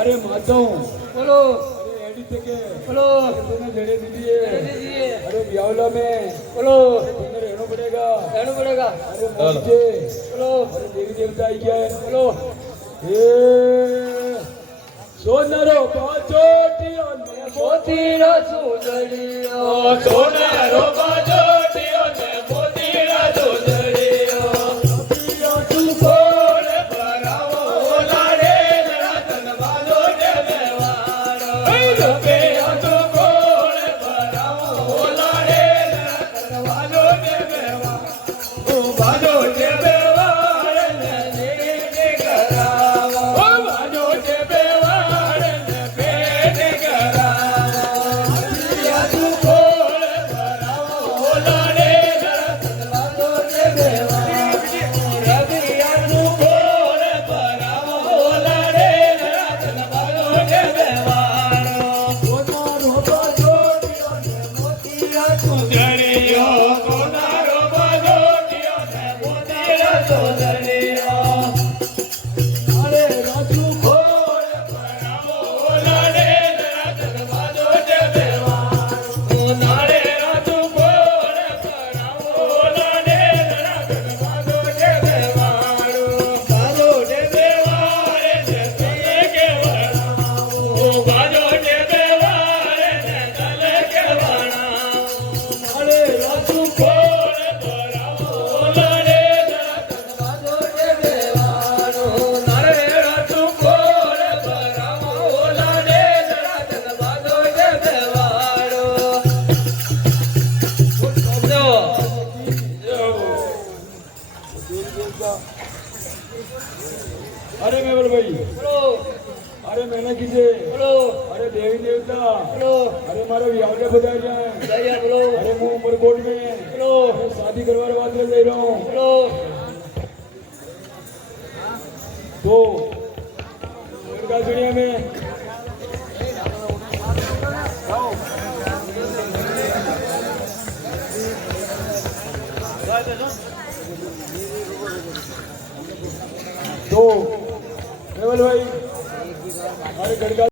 अरे माधव बोलो अरे एडी थे के बोलो तूने जड़े दीजिए अरे ब्यावला में बोलो तुम्हें रहना पड़ेगा अरे चलो मुझे बोलो अरे देवी देवता आई क्या है बोलो ए सोनारो पाचोटियो ने मोतीरा सुंदरियो सोनारो पाचोटियो ने मोतीरा सुंदरियो पिया तू कोण भरावो लाडे रतन बालो दे देवारो पिया तू कोण भरावो लाडे रतन बालो दे देवारो ओ बालो दे देवारो ने दे करावो ओ बालो दे देवारो ने पेट करावो पिया तू कोण भरावो लाडे रतन बालो दे देवारो रबिया तू कोण भरावो लाडे रतन बालो दे देवारो सोनारो बाजोटियो ने मोतीरा सुंदरियो सोनारो बाजोटियो ने मोतीरा सुंदरियो अरे राजू खोड़ भरावो लाडे रतन बालो दे देवारो नारे राजू खोड़ भरावो लाडे रतन बालो दे देवारो बालो दे देवारे ने तले के वरावो बालो दे देवारे ने तले के वरावो अरे राजू खोड़ भरावो लाडे रतन बालो दे देवारो नारे राजू खोड़ भरावो लाडे रतन बालो दे देवारो अरे मैं बोल भाई बोलो अरे मैंने किसे बोलो अरे देवी देवता बोलो अरे मारे व्यावले बता जाए जय बोलो अरे मैं ऊपरकोट में बोलो अरे शादी करवाने बात में ले रहा हूँ बोलो तो दुर्गा दुनिया में तो केवल भाई अरे गड़का